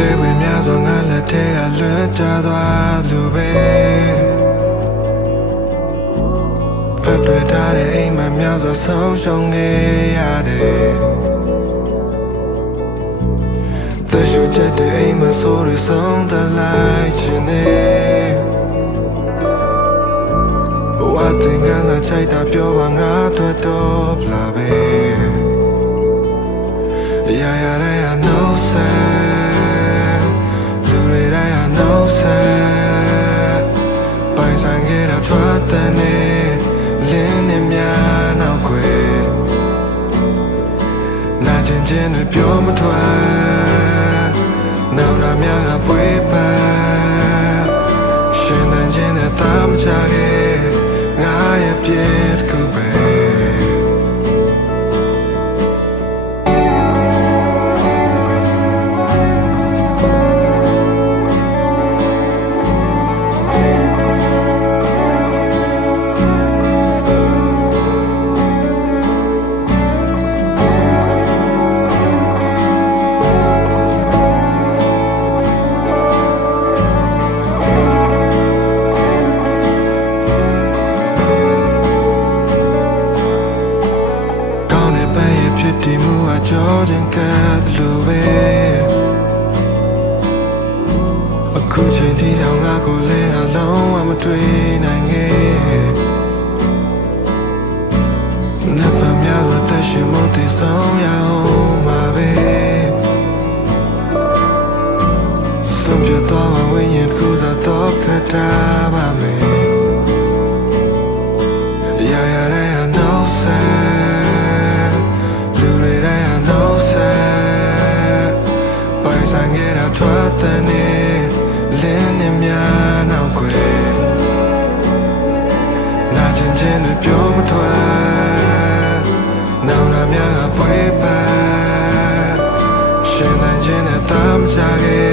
သေးဝင်များစွာငါလက်ထဲကလွတ်ကျသွားလို့ပဲဖတ်တွေ့ထားတဲ့အိမ်မများစွာဆုံးရှုံးခဲ့ရတယ်သက်ရှူချက်တဲ့အိမ်မဆိုးရဆုံးတလိုက်ချင်နေဘဝသင်္ကန်းစာချိုက်တာပြောပါငါတို့တော့ပလာပဲရာရာတိုင်းဟာနှုတ်ဆက်လူတွေတိုင်းဟာနှုတ်ဆက်ပိုင်ဆိုင်ခဲ့တာထွက်တဲ့နေလင်းနေများနောက်ွယ်နာကျင်ခြင်းတွေပြောမထွက်နောင်နာများကပွေးပန်းရှင်သန်ခြင်းနဲ့တာမချခဲ့ငါရဲ့ပြည့်တစ်ခုပဲဖြစ်တည်မှုအကြောချင်းကလိုပဲအခုချိန်ထိတော့ငါကိုလည်းအလုံးဝမတွေ့နိုင်ခဲ့နတ်ပများစွာတက်ရှိမှုတည်ဆောင်ရအောင်မှာပဲဆုံးဖြတ်သွားမှဝိညာဉ်တစ်ခုသာတော့ခတ်တာပါမယ်ရာရာတိုင်းဟာနှုတ်ဆက်လူတွေတိုင်းဟာနှုတ်ဆက်ပိုင်ဆိုင်ခဲ့တာထွက်တဲ့နေလင်းနေများနောက်ွယ်နာကျင်ခြင်းတွေပြောမထွက်နောင်နာများကပွေးပန်းရှင်သန်ခြင်းနဲ့တာမချခဲ့